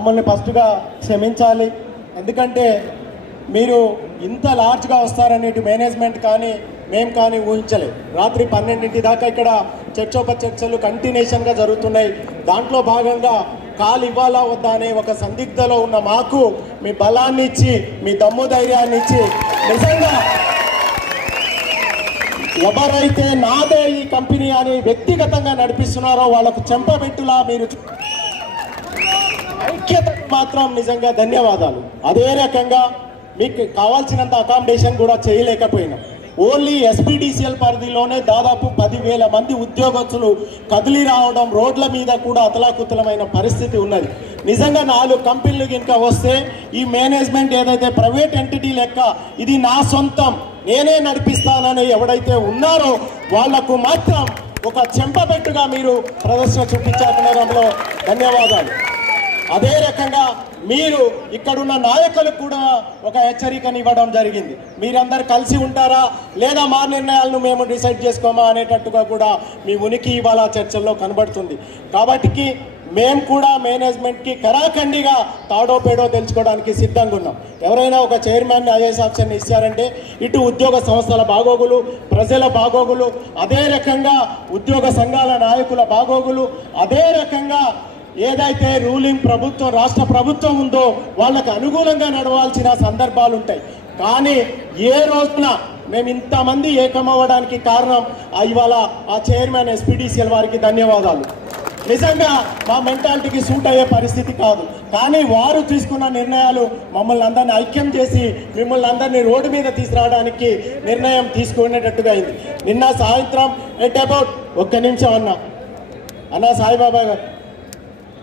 మమ్మల్ని ఫస్ట్గా క్షమించాలి. ఎందుకంటే మీరు ఇంత లార్జ్గా వస్తారనేటి మేనేజ్మెంట్ కానీ మేము కానీ ఊహించలేదు. రాత్రి పన్నెండింటి దాకా ఇక్కడ చర్చోప చర్చలు కంటిన్యూషన్గా జరుగుతున్నాయి. దాంట్లో భాగంగా కాలు ఇవ్వాలా వద్దా అనే ఒక సందిగ్ధలో ఉన్న మాకు మీ బలాన్ని ఇచ్చి మీ దమ్ము ధైర్యాన్ని ఇచ్చి నిజంగా ఎవరైతే నాదే ఈ కంపెనీ అని వ్యక్తిగతంగా నడిపిస్తున్నారో వాళ్ళకు చెంపబెట్టులా మీరు మాత్రం నిజంగా ధన్యవాదాలు. అదే రకంగా మీకు కావాల్సినంత అకామిడేషన్ కూడా చేయలేకపోయినాం. ఓన్లీ ఎస్పీడీసీఎల్ పరిధిలోనే దాదాపు పదివేల మంది ఉద్యోగస్తులు కదిలి రావడం రోడ్ల మీద కూడా అతలాకుతలమైన పరిస్థితి ఉన్నది. నిజంగా నాలుగు కంపెనీలు ఇంకా వస్తే ఈ మేనేజ్మెంట్ ఏదైతే ప్రైవేట్ ఎంటిటీ లెక్క ఇది నా సొంతం నేనే నడిపిస్తానని ఎవడైతే ఉన్నారో వాళ్ళకు మాత్రం ఒక చెంపబెట్టుగా మీరు ప్రదర్శన చూపించారు ధన్యవాదాలు. అదే రకంగా మీరు ఇక్కడున్న నాయకులకు కూడా ఒక హెచ్చరికని ఇవ్వడం జరిగింది. మీరందరు కలిసి ఉంటారా? లేదా మా నిర్ణయాలను మేము డిసైడ్ చేసుకోమా అనేటట్టుగా కూడా మీ ఉనికి ఇవాళ చర్చల్లో కనబడుతుంది. కాబట్టి మేము కూడా మేనేజ్మెంట్కి కరాఖండిగా తాడో పేడో తెలుసుకోవడానికి సిద్ధంగా ఉన్నాం. ఎవరైనా ఒక చైర్మన్ ఐఏఎస్ ఆప్షన్ ఇచ్చారంటే ఇటు ఉద్యోగ సంస్థల బాగోగులు ప్రజల బాగోగులు అదే రకంగా ఉద్యోగ సంఘాల నాయకుల బాగోగులు అదే రకంగా ఏదైతే రూలింగ్ ప్రభుత్వం రాష్ట్ర ప్రభుత్వం ఉందో వాళ్ళకు అనుకూలంగా నడవాల్సిన సందర్భాలు ఉంటాయి. కానీ ఏ రోజున మేము ఇంతమంది ఏకమవ్వడానికి కారణం ఇవాళ ఆ చైర్మన్ ఎస్పీడీసీఎల్ వారికి ధన్యవాదాలు. నిజంగా మా మెంటాలిటీకి సూట్ అయ్యే పరిస్థితి కాదు. కానీ వారు తీసుకున్న నిర్ణయాలు మమ్మల్ని అందరిని ఐక్యం చేసి మిమ్మల్ని అందరినీ రోడ్డు మీద తీసుకురావడానికి నిర్ణయం తీసుకునేటట్టుగా అయింది. నిన్న సాయంత్రం ఎట్ అబౌట్ ఒక్క నిమిషం అన్నా. అన్నా సాయిబాబా గారు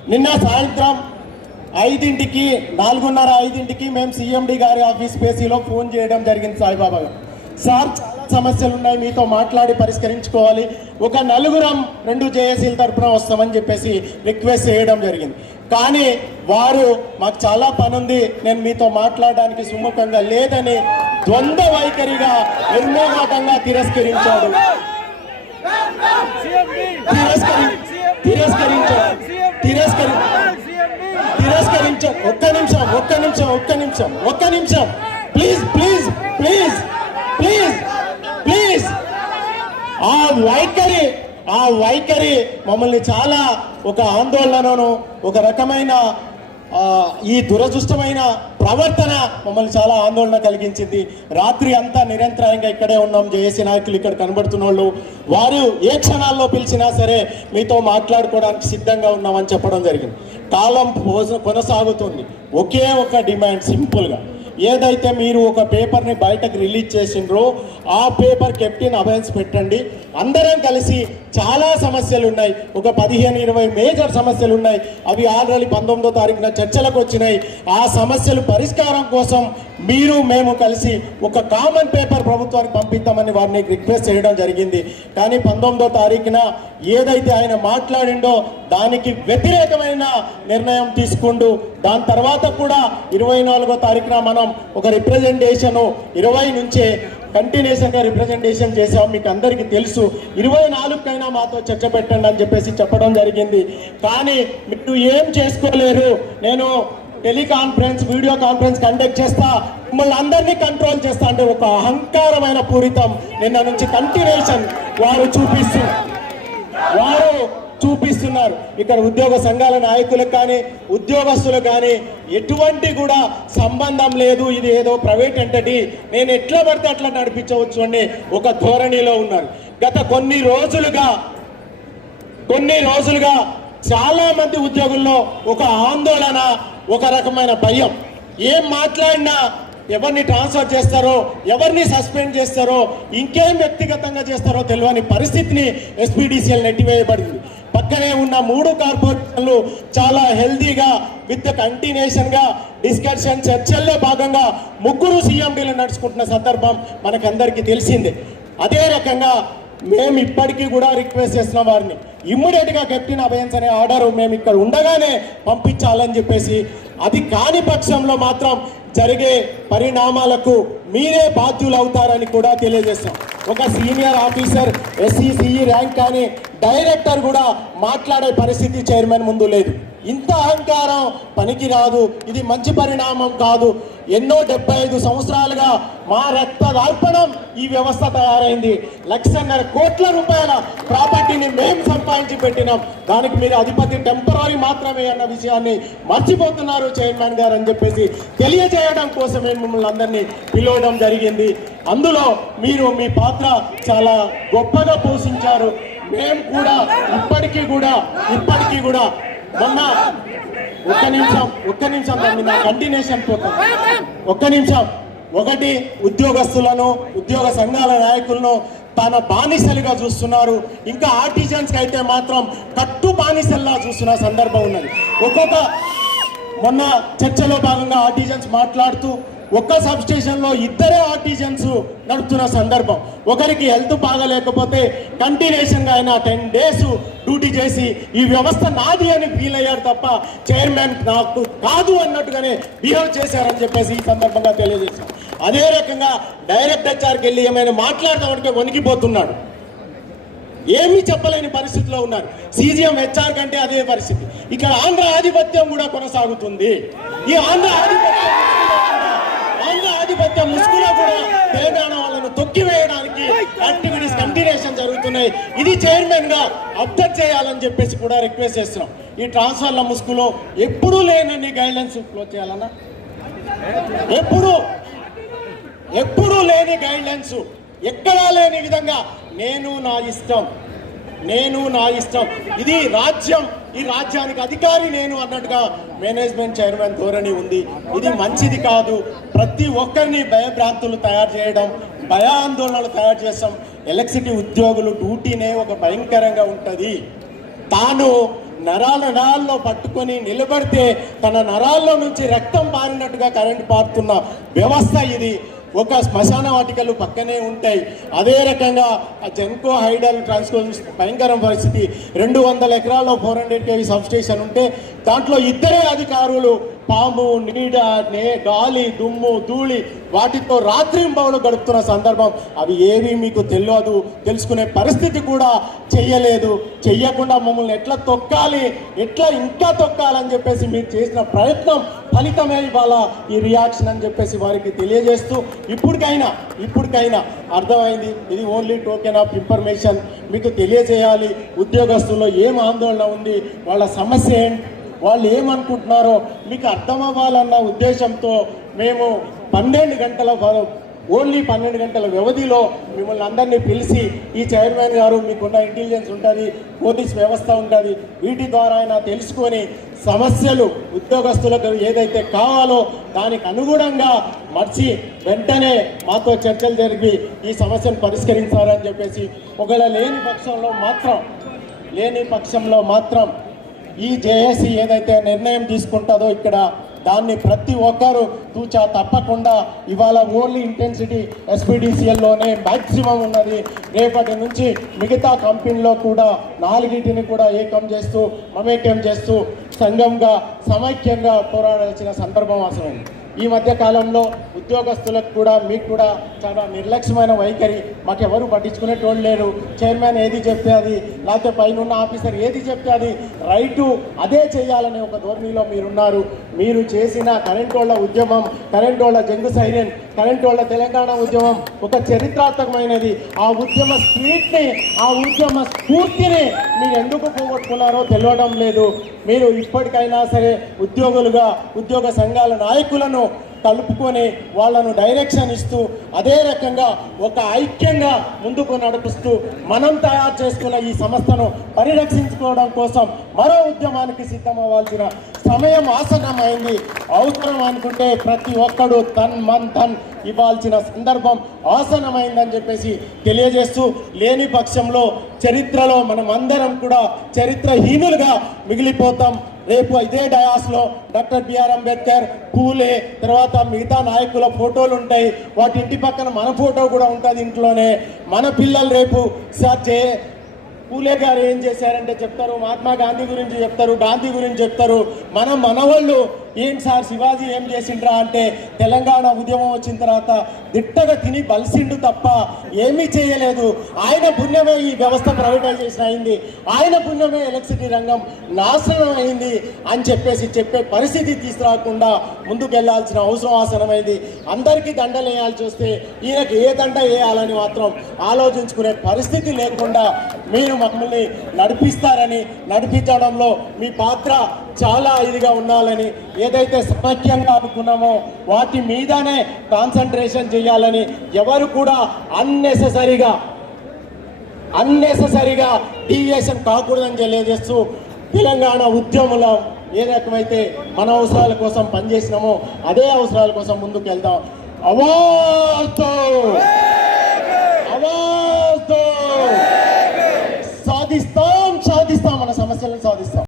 నిన్న సాయంత్రం ఐదింటికి నాలుగున్నర ఐదింటికి మేము సీఎండి గారి ఆఫీస్ పేసీలో ఫోన్ చేయడం జరిగింది సాయిబాబా గారు సార్ చాలా సమస్యలు ఉన్నాయి మీతో మాట్లాడి పరిష్కరించుకోవాలి ఒక నలుగురం రెండు జేఏసీల తరపున వస్తామని చెప్పేసి రిక్వెస్ట్ చేయడం జరిగింది కానీ వారు మాకు చాలా పని ఉంది నేను మీతో మాట్లాడడానికి సుముఖంగా లేదని ద్వంద్వ వైఖరిగా నిర్మోహకంగా తిరస్కరించాడు తిరస్కరి తిరస్కరించాడు తిరస్కరి తిరస్కరించాం. ఒక్క నిమిషం ఒక్క నిమిషం ఒక్క నిమిషం ఒక్క నిమిషం. Please please please please please ఆ వైఖరి ఆ వైఖరి మమ్మల్ని చాలా ఒక ఆందోళనను ఒక రకమైన ఈ దురదృష్టమైన ప్రవర్తన మమ్మల్ని చాలా ఆందోళన కలిగించింది. రాత్రి అంతా నిరంతరాయంగా ఇక్కడే ఉన్నాం. జేఏసీ నాయకులు ఇక్కడ కనబడుతున్న వాళ్ళు వారు ఏ క్షణాల్లో పిలిచినా సరే మీతో మాట్లాడుకోవడానికి సిద్ధంగా ఉన్నామని చెప్పడం జరిగింది. కాలం పోస- కొనసాగుతుంది. ఒకే ఒక డిమాండ్ సింపుల్గా. ఏదైతే మీరు ఒక పేపర్ని బయటకు రిలీజ్ చేసిండ్రో ఆ పేపర్ కెప్టెన్ అబయన్స్ పెట్టండి. అందరం కలిసి చాలా సమస్యలు ఉన్నాయి ఒక పదిహేను ఇరవై మేజర్ సమస్యలు ఉన్నాయి అవి ఆల్రెడీ పంతొమ్మిదో తారీఖున చర్చలకు వచ్చినాయి. ఆ సమస్యలు పరిష్కారం కోసం మీరు మేము కలిసి ఒక కామన్ పేపర్ ప్రభుత్వానికి పంపిద్దామని వారిని రిక్వెస్ట్ చేయడం జరిగింది. కానీ పంతొమ్మిదో తారీఖున ఏదైతే ఆయన మాట్లాడిండో దానికి వ్యతిరేకమైన నిర్ణయం తీసుకుంటూ దాని తర్వాత కూడా ఇరవై నాలుగో తారీఖున మనం ఒక రిప్రజెంటేషను ఇరవై నుంచే కంటిన్యూషన్గా రిప్రజెంటేషన్ చేసాం మీకు అందరికీ తెలుసు. ఇరవై నాలుగుకైనా మాతో చర్చ పెట్టండి అని చెప్పేసి చెప్పడం జరిగింది. కానీ మీరు ఏం చేసుకోలేరు. నేను టెలికాన్ఫరెన్స్ వీడియో కాన్ఫరెన్స్ కండక్ట్ చేస్తా. మిమ్మల్ని అందరినీ కంట్రోల్ చేస్తా అంటే ఒక అహంకారమైన పూరితం. నిన్న నుంచి కంటిన్యూషన్ వారు చూపిస్తూ వారు చూపిస్తున్నారు. ఇక్కడ ఉద్యోగ సంఘాల నాయకులకు కానీ ఉద్యోగస్తులకు కానీ ఎటువంటి కూడా సంబంధం లేదు. ఇది ఏదో ప్రైవేట్ ఎంటిటీ నేను ఎట్లా పడితే అట్లా నడిపించవచ్చు అని ఒక ధోరణిలో ఉన్నారు. గత కొన్ని రోజులుగా కొన్ని రోజులుగా చాలా మంది ఉద్యోగుల్లో ఒక ఆందోళన ఒక రకమైన భయం. ఏం మాట్లాడినా ఎవరిని ట్రాన్స్ఫర్ చేస్తారో ఎవరిని సస్పెండ్ చేస్తారో ఇంకేం వ్యక్తిగతంగా చేస్తారో తెలియని పరిస్థితిని ఎస్పీడీసీఎల్ నెట్టివేయబడింది. పక్కనే ఉన్న మూడు కార్పొరేషన్లు చాలా హెల్దీగా విత్ కంటిన్యూషన్గా డిస్కషన్ చర్చల్లో భాగంగా ముగ్గురు సీఎండీలు నడుచుకుంటున్న సందర్భం మనకందరికీ తెలిసిందే. అదే రకంగా మేము ఇప్పటికీ కూడా రిక్వెస్ట్ చేసిన వారిని ఇమ్మీడియట్గా కెప్టెన్ అభయన్స్ అనే ఆర్డర్ మేము ఇక్కడ ఉండగానే పంపించాలని చెప్పేసి అది కాని పక్షంలో మాత్రం జరిగే పరిణామాలకు మీరే బాధ్యులు అవుతారని కూడా తెలియజేస్తాం. ఒక సీనియర్ ఆఫీసర్ ఎస్సీసీఈ ర్యాంక్ కానీ డైరెక్టర్ కూడా మాట్లాడే పరిస్థితి చైర్మన్ ముందు లేదు. ఇంత అహంకారం పనికి రాదు ఇది మంచి పరిణామం కాదు. ఎన్నో డెబ్బై ఐదు సంవత్సరాలుగా మా రక్తదార్పణం ఈ వ్యవస్థ తయారైంది. లక్షన్నర కోట్ల రూపాయల ప్రాపర్టీని మేము సంపాదించి పెట్టినాం. దానికి మీరు అధిపతి టెంపరీ మాత్రమే అన్న విషయాన్ని మర్చిపోతున్నారు చైర్మన్ గారు అని చెప్పేసి తెలియజేయడం కోసమే మిమ్మల్ని అందరినీ పిలవడం జరిగింది. అందులో మీరు మీ పాత్ర చాలా గొప్పగా పోషించారు. మేము కూడా ఇప్పటికీ కూడా ఇప్పటికీ కూడా మొన్న ఒక్క నిమిషం ఒక్క నిమిషం తమ్మి, నా కంటిన్యూషన్ పోతుంది ఒక్క నిమిషం. ఒకటి ఉద్యోగస్తులను ఉద్యోగ సంఘాల నాయకులను తన బానిసలుగా చూస్తున్నారు. ఇంకా ఆర్టిజన్స్ అయితే మాత్రం కట్టు బానిసల్లా చూస్తున్న సందర్భం ఉన్నది. ఒక్కొక్క మొన్న చర్చలో భాగంగా ఆర్టిజన్స్ మాట్లాడుతూ ఒక్క సబ్ స్టేషన్లో ఇద్దరే ఆర్టిజన్స్ నడుపుతున్న సందర్భం. ఒకరికి హెల్త్ బాగలేకపోతే కంటిన్యూషన్గా అయినా టెన్ డేస్ డ్యూటీ చేసి ఈ వ్యవస్థ నాది అని ఫీల్ అయ్యారు తప్ప చైర్మన్ నాకు కాదు అన్నట్టుగానే బిహేవ్ చేశారని చెప్పేసి ఈ సందర్భంగా తెలియజేశారు. అదే రకంగా డైరెక్ట్ హెచ్ఆర్కి వెళ్ళి ఏమైనా మాట్లాడదామంటే వణికిపోతున్నాడు. ఏమీ చెప్పలేని పరిస్థితిలో ఉన్నారు. సీజీఎం హెచ్ఆర్ కంటే అదే పరిస్థితి. ఇక్కడ ఆంధ్ర ఆధిపత్యం కూడా కొనసాగుతుంది. ఈ ఆంధ్ర ఆధిపత్యం ఆంధ్ర ఆధిపత్యం ముసుగులో కూడా తెలంగాణ వాళ్ళను తొక్కివేయడానికి యాక్టివిటీస్ కంటిన్యూషన్ జరుగుతున్నాయి. ఇది చైర్మన్గా అప్డేట్ చేయాలని చెప్పేసి కూడా రిక్వెస్ట్ చేస్తున్నాం. ఈ ట్రాన్స్ఫర్ల ముసుగులో ఎప్పుడూ లేనన్ని గైడ్లైన్స్ ఫ్లో చేయాలన్నా? ఎప్పుడు ఎప్పుడూ లేని గైడ్లైన్స్ ఎక్కడా లేని విధంగా నేను నా ఇష్టం నేను నా ఇష్టం. ఇది రాజ్యం. ఈ రాజ్యానికి అధికారి నేను అన్నట్టుగా మేనేజ్మెంట్ చైర్మన్ ధోరణి ఉంది. ఇది మంచిది కాదు. ప్రతి ఒక్కరిని భయభ్రాంతులు తయారు చేయడం భయాందోళనలు తయారు చేస్తాం. ఎలక్ట్రిసిటీ ఉద్యోగులు డ్యూటీనే ఒక భయంకరంగా ఉంటుంది. తాను నరాల నరాల్లో పట్టుకొని నిలబడితే తన నరాల్లో నుంచి రక్తం పారినట్టుగా కరెంట్ పారుతున్న వ్యవస్థ ఇది. ఒక శ్మశాన వాటికలు పక్కనే ఉంటాయి. అదే రకంగా జెన్కో హైడల్ ట్రాన్స్కోన్ భయంకరం పరిస్థితి. రెండు వందల ఎకరాల్లో four hundred KV sub station ఉంటే దాంట్లో ఇద్దరే అధికారులు పాము నీడ నే గాలి దుమ్ము ధూళి వాటితో రాత్రింబవలు గడుపుతున్న సందర్భం. అవి ఏవి మీకు తెలియదు తెలుసుకునే పరిస్థితి కూడా చెయ్యలేదు. చెయ్యకుండా మమ్మల్ని ఎట్లా తొక్కాలి ఎట్లా ఇంకా తొక్కాలని చెప్పేసి మీరు చేసిన ప్రయత్నం ఫలితమే ఇవాళ ఈ రియాక్షన్ అని చెప్పేసి వారికి తెలియజేస్తూ ఇప్పటికైనా ఇప్పటికైనా అర్థమైంది. ఇది ఓన్లీ టోకెన్ ఆఫ్ ఇన్ఫర్మేషన్ మీకు తెలియజేయాలి ఉద్యోగస్తుల్లో ఏం ఆందోళన ఉంది వాళ్ళ సమస్య ఏంటి వాళ్ళు ఏమనుకుంటున్నారో మీకు అర్థమవ్వాలన్న ఉద్దేశంతో మేము పన్నెండు గంటల ఓన్లీ పన్నెండు గంటల వ్యవధిలో మిమ్మల్ని అందరినీ పిలిచి ఈ చైర్మన్ గారు మీకున్న ఇంటెలిజెన్స్ ఉంటుంది పోలీస్ వ్యవస్థ ఉంటుంది వీటి ద్వారా అయినా తెలుసుకొని సమస్యలు ఉద్యోగస్తులకు ఏదైతే కావాలో దానికి అనుగుణంగా మర్చి వెంటనే మాతో చర్చలు జరిపి ఈ సమస్యను పరిష్కరించాలని చెప్పేసి ఒకవేళ లేని పక్షంలో మాత్రం లేని పక్షంలో మాత్రం ఈ జేఏసీ ఏదైతే నిర్ణయం తీసుకుంటుందో ఇక్కడ దాన్ని ప్రతి ఒక్కరూ తూచా తప్పకుండా ఇవాళ ఓన్లీ ఇంటెన్సిటీ ఎస్పీడీసీఎల్లోనే మ్యాక్సిమం ఉన్నది. రేపటి నుంచి మిగతా కంపెనీలో కూడా నాలుగిటిని కూడా ఏకం చేస్తూ మమేక్యం చేస్తూ సంఘంగా సమైక్యంగా పోరాడాల్సిన సందర్భం అవసరం ఈ మధ్య కాలంలో ఉద్యోగస్తులకు కూడా మీకు కూడా చాలా నిర్లక్ష్యమైన వైఖరి. మాకెవరు పట్టించుకునేటోళ్ళు లేరు. చైర్మన్ ఏది చెప్తే అది లేకపోతే పైన ఉన్న ఆఫీసర్ ఏది చెప్తే అది రైటు అదే చేయాలనే ఒక ధోరణిలో మీరున్నారు. మీరు చేసిన కరెంట్ వాళ్ళ ఉద్యమం కరెంట్ వాళ్ళ జంగు సైరన్ కరెంట్ వాళ్ళ తెలంగాణ ఉద్యమం ఒక చరిత్రాత్మకమైనది. ఆ ఉద్యమ స్పిరిట్ని ఆ ఉద్యమ స్ఫూర్తిని మీరు ఎందుకు పోగొట్టుకున్నారో తెలియడం లేదు. మీరు ఇప్పటికైనా సరే ఉద్యోగులుగా ఉద్యోగ సంఘాల నాయకులను కలుపుకొని వాళ్ళను డైరెక్షన్ ఇస్తూ అదే రకంగా ఒక ఐక్యంగా ముందుకు నడిపిస్తూ మనం తయారు చేసుకున్న ఈ సంస్థను పరిరక్షించుకోవడం కోసం మరో ఉద్యమానికి సిద్ధమవ్వాల్సిన సమయం ఆసన్నమైంది. అవసరం అనుకుంటే ప్రతి ఒక్కడు తన్ మన్ తన్ ఇవ్వాల్సిన సందర్భం ఆసనమైందని చెప్పేసి తెలియజేస్తూ లేని పక్షంలో చరిత్రలో మనం అందరం కూడా చరిత్రహీనులుగా మిగిలిపోతాం. రేపు ఇదే డయాస్లో డాక్టర్ బిఆర్ అంబేద్కర్ పూలే తర్వాత మిగతా నాయకుల ఫోటోలు ఉంటాయి. వాటి ఇంటి పక్కన మన ఫోటో కూడా ఉంటుంది ఇంట్లోనే. మన పిల్లలు రేపు సార్ చే పూలే గారు ఏం చేశారంటే చెప్తారు మహాత్మా గాంధీ గురించి చెప్తారు గాంధీ గురించి చెప్తారు. మన మనవాళ్ళు ఏం సార్ శివాజీ ఏం చేసిండ్రా అంటే తెలంగాణ ఉద్యమం వచ్చిన తర్వాత దిట్టగా తిని బలిసిండు తప్ప ఏమీ చేయలేదు. ఆయన పుణ్యమే ఈ వ్యవస్థ ప్రైవేటైజేషన్ అయింది. ఆయన పుణ్యమే ఎలక్ట్రిసిటీ రంగం నాశనం అయింది అని చెప్పేసి చెప్పే పరిస్థితి తీసుకురాకుండా ముందుకెళ్ళాల్సిన అవసరం ఆసనమైంది. అందరికీ దండలు వేయాల్సి వస్తే ఈయనకి ఏ దండ వేయాలని మాత్రం ఆలోచించుకునే పరిస్థితి లేకుండా మీరు మమ్మల్ని నడిపిస్తారని నడిపించడంలో మీ పాత్ర చాలా ఇదిగా ఉండాలని ఏదైతే సమైక్యంగా అనుకున్నామో వాటి మీదనే కాన్సన్ట్రేషన్ చేయాలని ఎవరు కూడా అన్నెసెసరీగా అన్నెసెసరీగా డీవియేషన్ కాకూడదని తెలియజేస్తూ తెలంగాణ ఉద్యమంలో ఏ రకమైతే మన అవసరాల కోసం పనిచేసినామో అదే అవసరాల కోసం ముందుకు వెళ్దాం అవార్తో!